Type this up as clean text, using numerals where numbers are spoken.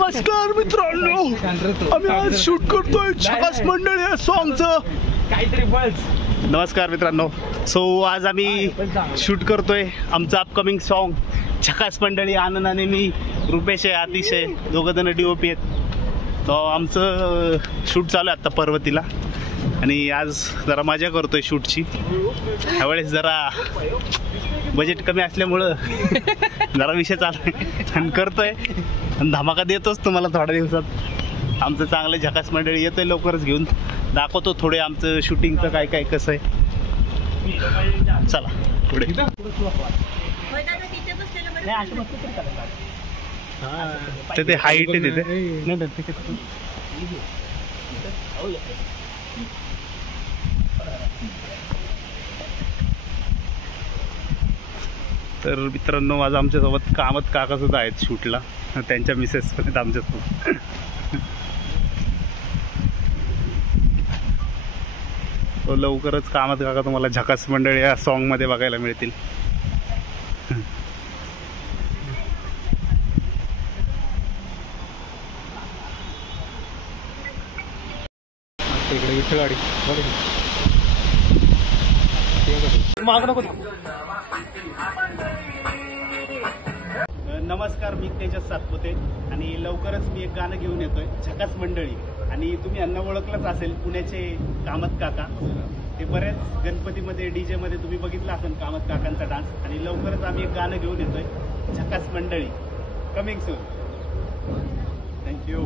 नमस्कार मित्रांनो, आम्ही आज शूट करतोय झकास मंडळी या सॉंगचं काहीतरी बस. नमस्कार मित्रांनो, सो आज आम्ही शूट करतोय आमचं अपकमिंग सॉन्ग झकास मंडळी. आनंद आणि मी, रुपेश आहे, आतिश आहे, दोघं जण DOP आहेत. तो आमचं शूट चालू आहे आत्ता पर्वतीला आणि आज जरा मजा करतोय शूटची. ह्यावेळेस जरा बजेट कमी असल्यामुळं जरा विषय चालू आणि करतोय आणि धमाका देतोच तुम्हाला थोड्या दिवसात. आमचं चांगलं झकास मंडळी येतोय, लवकरच घेऊन दाखवतो थोडे आमचं शूटिंगचं काय काय कसं आहे. चला पुढे. ते हाईट आहे तिथे. तर मित्रांनो, आज आमच्यासोबत कामत काका सुद्धा आहेत शूटला, त्यांच्या मिसेस पण आहेत आमच्यासोबत. तो लवकरच कामत काका तुम्हाला झकास मंडळी या सॉन्गमध्ये बघायला मिळतील. इकडे गाडी नमस्कार, मी तेजस सातपुते आणि लवकरच मी एक गाणं घेऊन येतोय झकास मंडळी. आणि तुम्ही यांना ओळखलंच असेल, पुण्याचे कामत काका. ते बरेच गणपतीमध्ये DJ मध्ये तुम्ही बघितलं असेल कामत काकांचा डान्स. आणि लवकरच आम्ही एक गाणं घेऊन येतोय झकास मंडळी, कमिंग सून. थँक्यू.